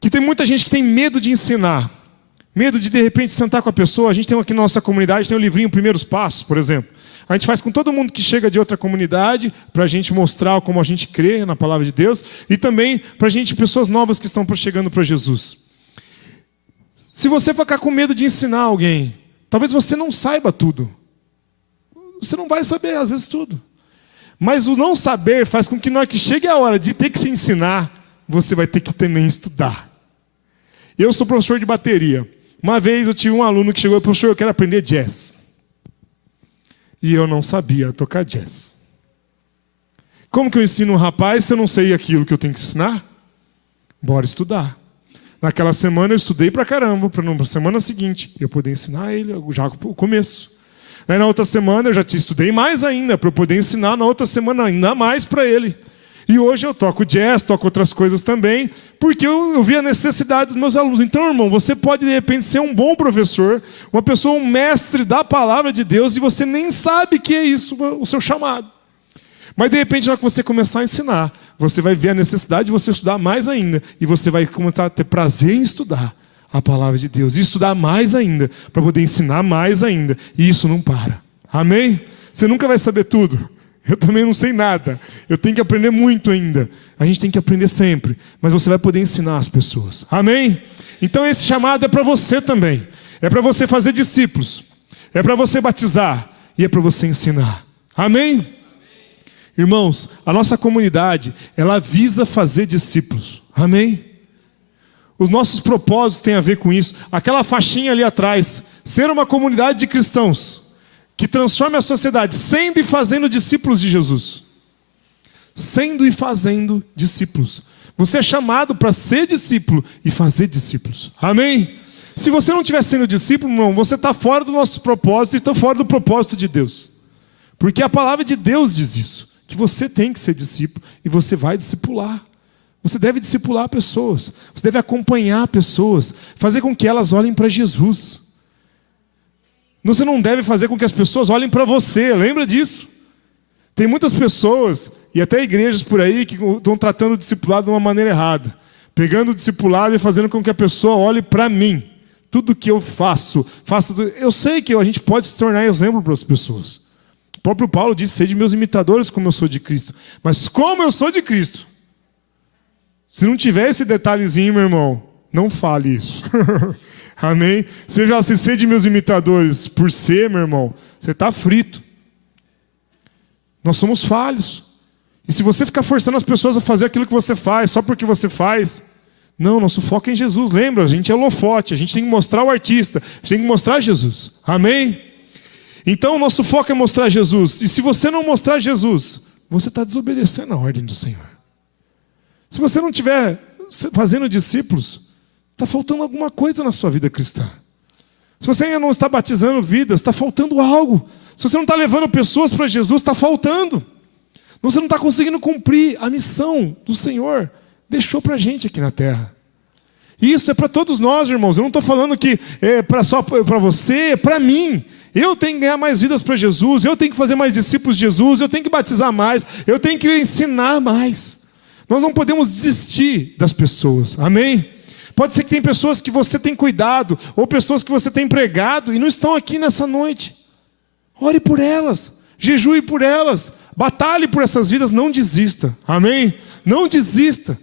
que tem muita gente que tem medo de ensinar, medo de repente sentar com a pessoa. A gente tem aqui na nossa comunidade, tem o livrinho Primeiros Passos, por exemplo. A gente faz com todo mundo que chega de outra comunidade, para a gente mostrar como a gente crê na palavra de Deus, e também para a gente, pessoas novas que estão chegando para Jesus. Se você ficar com medo de ensinar alguém, talvez você não saiba tudo. Você não vai saber, às vezes, tudo. Mas o não saber faz com que na hora que chegue a hora de ter que se ensinar, você vai ter que também estudar. Eu sou professor de bateria. Uma vez eu tive um aluno que chegou e falou: professor, eu quero aprender jazz. E eu não sabia tocar jazz. Como que eu ensino um rapaz se eu não sei aquilo que eu tenho que ensinar? Bora estudar. Naquela semana eu estudei pra caramba, para na semana seguinte eu poder ensinar ele já o começo. Aí na outra semana eu já estudei mais ainda, para eu poder ensinar na outra semana ainda mais para ele. E hoje eu toco jazz, toco outras coisas também, porque eu vi a necessidade dos meus alunos. Então, irmão, você pode de repente ser um bom professor, uma pessoa, um mestre da palavra de Deus, e você nem sabe que é isso o seu chamado. Mas de repente, na hora que você começar a ensinar, você vai ver a necessidade de você estudar mais ainda. E você vai começar a ter prazer em estudar a palavra de Deus. E estudar mais ainda, para poder ensinar mais ainda. E isso não para. Amém? Você nunca vai saber tudo. Eu também não sei nada. Eu tenho que aprender muito ainda. A gente tem que aprender sempre. Mas você vai poder ensinar as pessoas. Amém? Então esse chamado é para você também. É para você fazer discípulos. É para você batizar. E é para você ensinar. Amém? Irmãos, a nossa comunidade, ela visa fazer discípulos. Amém? Os nossos propósitos têm a ver com isso. Aquela faixinha ali atrás, ser uma comunidade de cristãos que transforme a sociedade, sendo e fazendo discípulos de Jesus. Sendo e fazendo discípulos. Você é chamado para ser discípulo e fazer discípulos. Amém? Se você não estiver sendo discípulo, irmão, você está fora do nosso propósito e está fora do propósito de Deus. Porque a palavra de Deus diz isso. Que você tem que ser discípulo e você vai discipular. Você deve discipular pessoas. Você deve acompanhar pessoas. Fazer com que elas olhem para Jesus. Você não deve fazer com que as pessoas olhem para você. Lembra disso? Tem muitas pessoas, e até igrejas por aí, que estão tratando o discipulado de uma maneira errada. Pegando o discipulado e fazendo com que a pessoa olhe para mim. Tudo que eu faço. Eu sei que a gente pode se tornar exemplo para as pessoas. O próprio Paulo disse, sede meus imitadores como eu sou de Cristo. Mas como eu sou de Cristo? Se não tiver esse detalhezinho, meu irmão, não fale isso. Amém? Seja assim, sede meus imitadores. Por ser, meu irmão, você está frito. Nós somos falhos. E se você ficar forçando as pessoas a fazer aquilo que você faz, só porque você faz... Não, nosso foco é em Jesus. Lembra, a gente é holofote. A gente tem que mostrar o artista. A gente tem que mostrar Jesus. Amém? Então, o nosso foco é mostrar Jesus. E se você não mostrar Jesus, você está desobedecendo a ordem do Senhor. Se você não estiver fazendo discípulos, está faltando alguma coisa na sua vida cristã. Se você ainda não está batizando vidas, está faltando algo. Se você não está levando pessoas para Jesus, está faltando. Você não está conseguindo cumprir a missão do Senhor. Deixou para a gente aqui na terra. E isso é para todos nós, irmãos. Eu não estou falando que é só para você, é para mim. Eu tenho que ganhar mais vidas para Jesus, eu tenho que fazer mais discípulos de Jesus, eu tenho que batizar mais, eu tenho que ensinar mais. Nós não podemos desistir das pessoas, amém? Pode ser que tem pessoas que você tem cuidado, ou pessoas que você tem pregado e não estão aqui nessa noite. Ore por elas, jejue por elas, batalhe por essas vidas, não desista, amém? Não desista.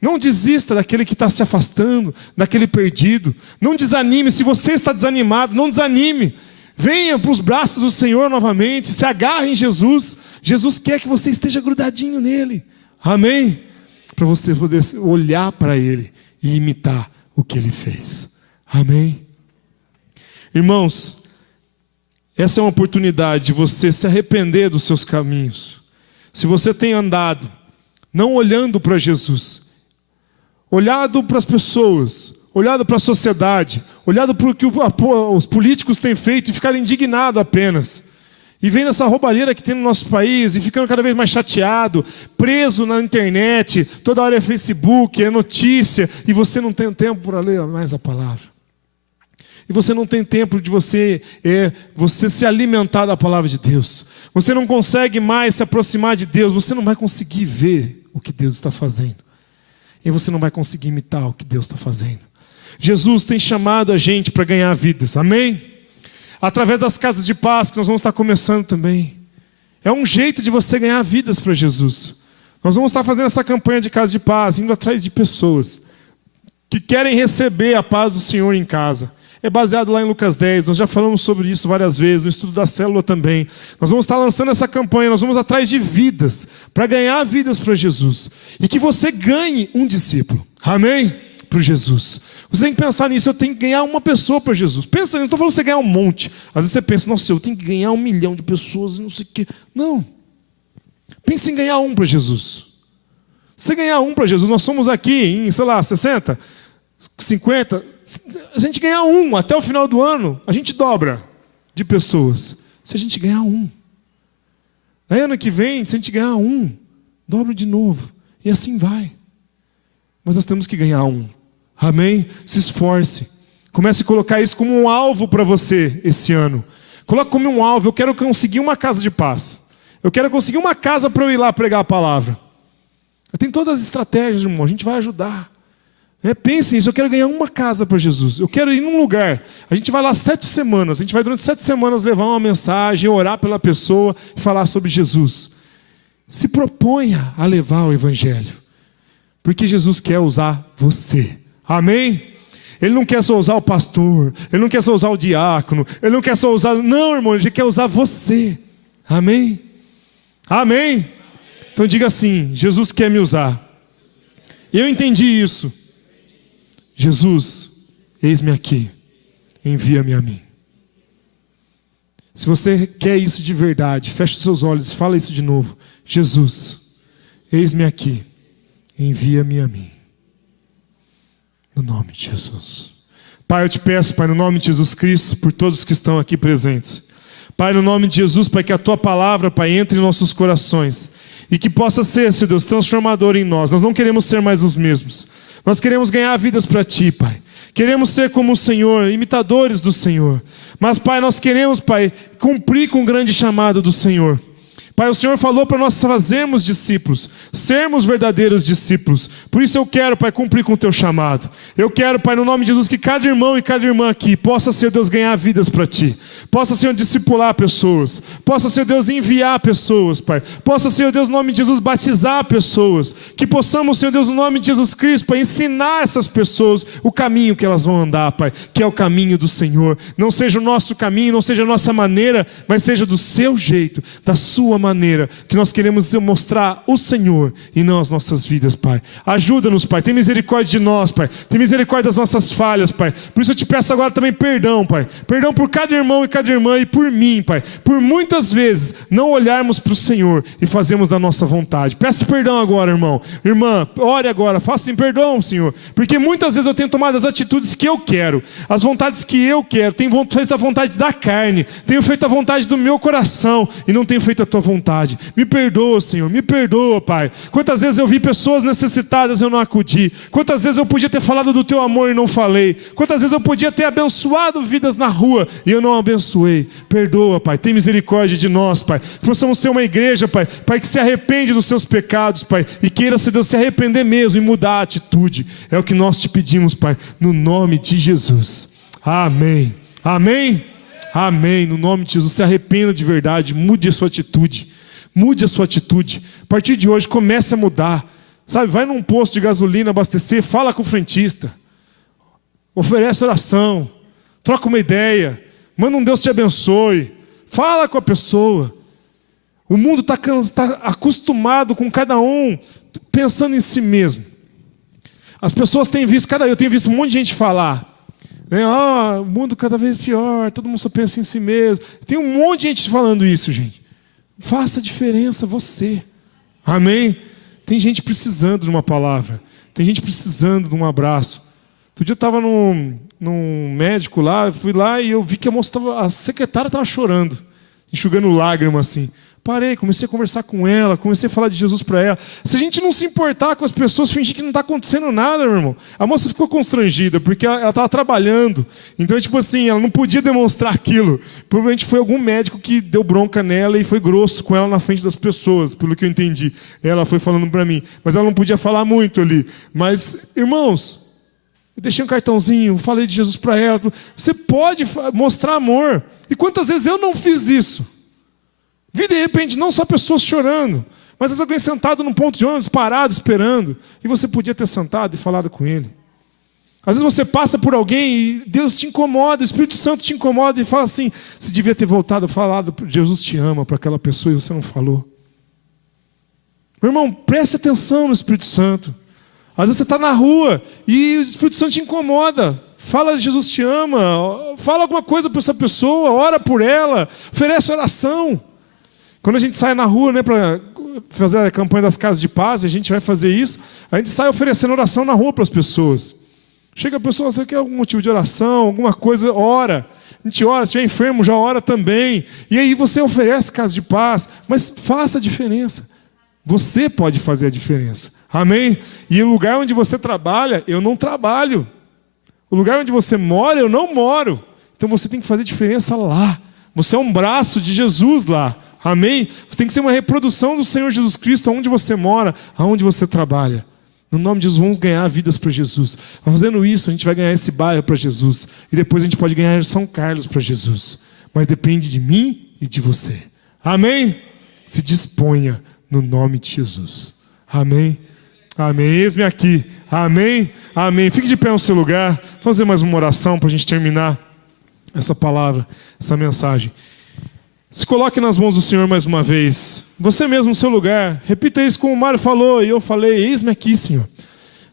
Não desista daquele que está se afastando, daquele perdido. Não desanime. Se você está desanimado, não desanime. Venha para os braços do Senhor novamente. Se agarre em Jesus. Jesus quer que você esteja grudadinho nele. Amém? Para você poder olhar para ele e imitar o que ele fez. Amém? Irmãos, essa é uma oportunidade de você se arrepender dos seus caminhos. Se você tem andado não olhando para Jesus, olhado para as pessoas, olhado para a sociedade, olhado para o que os políticos têm feito e ficar indignado apenas. E vem nessa roubalheira que tem no nosso país e ficando cada vez mais chateado, preso na internet, toda hora é Facebook, é notícia, e você não tem tempo para ler mais a palavra. E você não tem tempo de você se alimentar da palavra de Deus. Você não consegue mais se aproximar de Deus, você não vai conseguir ver o que Deus está fazendo. E você não vai conseguir imitar o que Deus está fazendo. Jesus tem chamado a gente para ganhar vidas, amém? Através das casas de paz, que nós vamos estar começando também. É um jeito de você ganhar vidas para Jesus. Nós vamos estar fazendo essa campanha de casa de paz, indo atrás de pessoas que querem receber a paz do Senhor em casa. É baseado lá em Lucas 10, nós já falamos sobre isso várias vezes, no estudo da célula também. Nós vamos estar lançando essa campanha, nós vamos atrás de vidas, para ganhar vidas para Jesus. E que você ganhe um discípulo, amém? Para Jesus. Você tem que pensar nisso, eu tenho que ganhar uma pessoa para Jesus. Pensa, não estou falando você ganhar um monte. Às vezes você pensa, nossa, eu tenho que ganhar 1 milhão de pessoas e não sei o quê. Não. Pense em ganhar um para Jesus. Você ganhar um para Jesus, nós somos aqui em, 60, 50... Se a gente ganhar um até o final do ano, a gente dobra de pessoas. Se a gente ganhar um. Aí ano que vem, se a gente ganhar um, dobra de novo. E assim vai. Mas nós temos que ganhar um. Amém? Se esforce. Comece a colocar isso como um alvo para você esse ano. Coloque como um alvo. Eu quero conseguir uma casa de paz. Eu quero conseguir uma casa para eu ir lá pregar a palavra. Tem todas as estratégias, irmão, a gente vai ajudar. Pense nisso, eu quero ganhar uma casa para Jesus. Eu quero ir num lugar. A gente vai lá 7 semanas. A gente vai durante 7 semanas levar uma mensagem, orar pela pessoa e falar sobre Jesus. Se proponha a levar o evangelho. Porque Jesus quer usar você. Amém? Ele não quer só usar o pastor. Ele não quer só usar o diácono. Ele não quer só usar... Não, irmão, ele quer usar você. Amém? Amém? Então diga assim, Jesus quer me usar. Eu entendi isso. Jesus, eis-me aqui, envia-me a mim. Se você quer isso de verdade, feche os seus olhos e fala isso de novo. Jesus, eis-me aqui, envia-me a mim. No nome de Jesus. Pai, eu te peço, Pai, no nome de Jesus Cristo, por todos que estão aqui presentes. Pai, no nome de Jesus, Pai, que a Tua palavra, Pai, entre em nossos corações. E que possa ser, Senhor Deus, transformador em nós. Nós não queremos ser mais os mesmos. Nós queremos ganhar vidas para Ti, Pai. Queremos ser como o Senhor, imitadores do Senhor. Mas, Pai, nós queremos, Pai, cumprir com o grande chamado do Senhor. Pai, o Senhor falou para nós fazermos discípulos, sermos verdadeiros discípulos. Por isso eu quero, Pai, cumprir com o Teu chamado. Eu quero, Pai, no nome de Jesus, que cada irmão e cada irmã aqui possa, Senhor Deus, ganhar vidas para Ti. Possa, Senhor, discipular pessoas. Possa, Senhor Deus, enviar pessoas, Pai. Possa, Senhor Deus, no nome de Jesus, batizar pessoas. Que possamos, Senhor Deus, no nome de Jesus Cristo, Pai, ensinar essas pessoas o caminho que elas vão andar, Pai, que é o caminho do Senhor. Não seja o nosso caminho, não seja a nossa maneira, mas seja do Seu jeito, da Sua maneira, que nós queremos mostrar o Senhor e não as nossas vidas, Pai. Ajuda-nos, Pai, tem misericórdia de nós, Pai, tem misericórdia das nossas falhas, Pai. Por isso eu te peço agora também perdão, Pai, perdão por cada irmão e cada irmã e por mim, Pai, por muitas vezes não olharmos para o Senhor e fazermos da nossa vontade. Peço perdão agora, irmão, irmã, ore agora, faça assim, perdão, Senhor, porque muitas vezes eu tenho tomado as atitudes que eu quero, as vontades que eu quero, tenho feito a vontade da carne, tenho feito a vontade do meu coração e não tenho feito a Tua vontade. Me perdoa, Senhor, me perdoa, Pai. Quantas vezes eu vi pessoas necessitadas e eu não acudi. Quantas vezes eu podia ter falado do Teu amor e não falei. Quantas vezes eu podia ter abençoado vidas na rua e eu não abençoei. Perdoa, Pai, tem misericórdia de nós, Pai. Que possamos ser uma igreja, Pai, Pai, que se arrepende dos seus pecados, Pai, e queira, se Deus, se arrepender mesmo e mudar a atitude. É o que nós te pedimos, Pai, no nome de Jesus. Amém. Amém. Amém, no nome de Jesus, se arrependa de verdade, mude a sua atitude, mude a sua atitude, a partir de hoje comece a mudar, sabe, vai num posto de gasolina abastecer, fala com o frentista, oferece oração, troca uma ideia, manda um Deus te abençoe, fala com a pessoa. O mundo está acostumado com cada um pensando em si mesmo. As pessoas têm visto, eu tenho visto um monte de gente falar, o mundo cada vez pior, todo mundo só pensa em si mesmo. Tem um monte de gente falando isso, gente. Faça a diferença você. Amém? Tem gente precisando de uma palavra. Tem gente precisando de um abraço. Outro dia eu estava num médico lá, fui lá e eu vi que a secretária estava chorando, enxugando lágrimas assim. Parei, comecei a conversar com ela, comecei a falar de Jesus para ela. Se a gente não se importar com as pessoas, fingir que não está acontecendo nada, meu irmão. A moça ficou constrangida, porque ela estava trabalhando. Então, tipo assim, ela não podia demonstrar aquilo. Provavelmente foi algum médico que deu bronca nela e foi grosso com ela na frente das pessoas, pelo que eu entendi. Ela foi falando para mim. Mas ela não podia falar muito ali. Mas, irmãos, eu deixei um cartãozinho, falei de Jesus para ela. Você pode mostrar amor. E quantas vezes eu não fiz isso? Vi de repente não só pessoas chorando, mas às vezes alguém sentado num ponto de ônibus, parado, esperando, e você podia ter sentado e falado com ele. Às vezes você passa por alguém e Deus te incomoda, o Espírito Santo te incomoda e fala assim, você devia ter voltado a falar, Jesus te ama para aquela pessoa e você não falou. Meu irmão, preste atenção no Espírito Santo. Às vezes você está na rua e o Espírito Santo te incomoda. Fala de Jesus te ama, fala alguma coisa para essa pessoa, ora por ela, oferece oração. Quando a gente sai na rua, para fazer a campanha das casas de paz, a gente vai fazer isso, a gente sai oferecendo oração na rua para as pessoas. Chega a pessoa, você quer algum motivo de oração, alguma coisa, ora. A gente ora, se estiver enfermo, já ora também. E aí você oferece casa de paz, mas faça a diferença. Você pode fazer a diferença. Amém? E o lugar onde você trabalha, eu não trabalho. O lugar onde você mora, eu não moro. Então você tem que fazer diferença lá. Você é um braço de Jesus lá. Amém? Você tem que ser uma reprodução do Senhor Jesus Cristo, aonde você mora, aonde você trabalha. No nome de Jesus, vamos ganhar vidas para Jesus. Fazendo isso, a gente vai ganhar esse bairro para Jesus. E depois a gente pode ganhar São Carlos para Jesus. Mas depende de mim e de você. Amém? Se disponha no nome de Jesus. Amém? Amém. Eis-me aqui. Amém? Amém. Fique de pé no seu lugar. Vou fazer mais uma oração para a gente terminar essa palavra, essa mensagem. Se coloque nas mãos do Senhor mais uma vez. Você mesmo no seu lugar. Repita isso como o Mário falou e eu falei. Eis-me aqui, Senhor.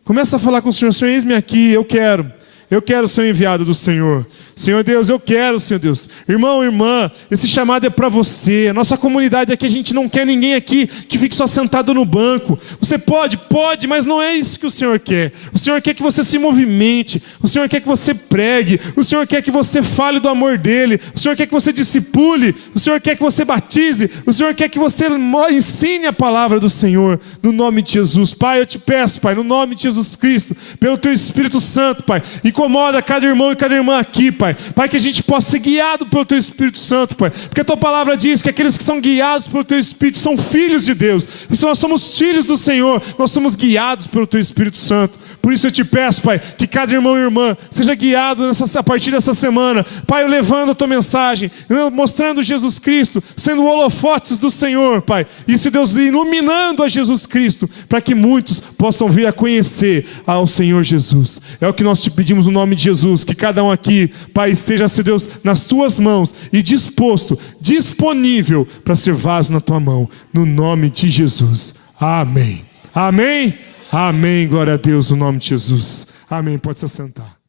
Começa a falar com o Senhor. Senhor, eis-me aqui. Eu quero ser enviado do Senhor. Senhor Deus, eu quero, Senhor Deus. Irmão, irmã, esse chamado é para você. A nossa comunidade aqui, a gente não quer ninguém aqui que fique só sentado no banco. Você pode, mas não é isso que o Senhor quer. O Senhor quer que você se movimente. O Senhor quer que você pregue. O Senhor quer que você fale do amor dEle. O Senhor quer que você discipule. O Senhor quer que você batize. O Senhor quer que você ensine a palavra do Senhor. No nome de Jesus. Pai, eu te peço, Pai, no nome de Jesus Cristo, pelo Teu Espírito Santo, Pai, incomoda cada irmão e cada irmã aqui, Pai. Pai, que a gente possa ser guiado pelo Teu Espírito Santo, Pai. Porque a Tua palavra diz que aqueles que são guiados pelo Teu Espírito são filhos de Deus. E se nós somos filhos do Senhor, nós somos guiados pelo Teu Espírito Santo. Por isso eu te peço, Pai, que cada irmão e irmã seja guiado a partir dessa semana. Pai, eu levando a Tua mensagem, mostrando Jesus Cristo, sendo holofotes do Senhor, Pai. E se Deus iluminando a Jesus Cristo, para que muitos possam vir a conhecer ao Senhor Jesus. É o que nós te pedimos no nome de Jesus, que cada um aqui, Pai, esteja, Senhor Deus, nas Tuas mãos e disposto, disponível para ser vaso na Tua mão, no nome de Jesus. Amém. Amém. Amém. Glória a Deus no nome de Jesus. Amém. Pode se assentar.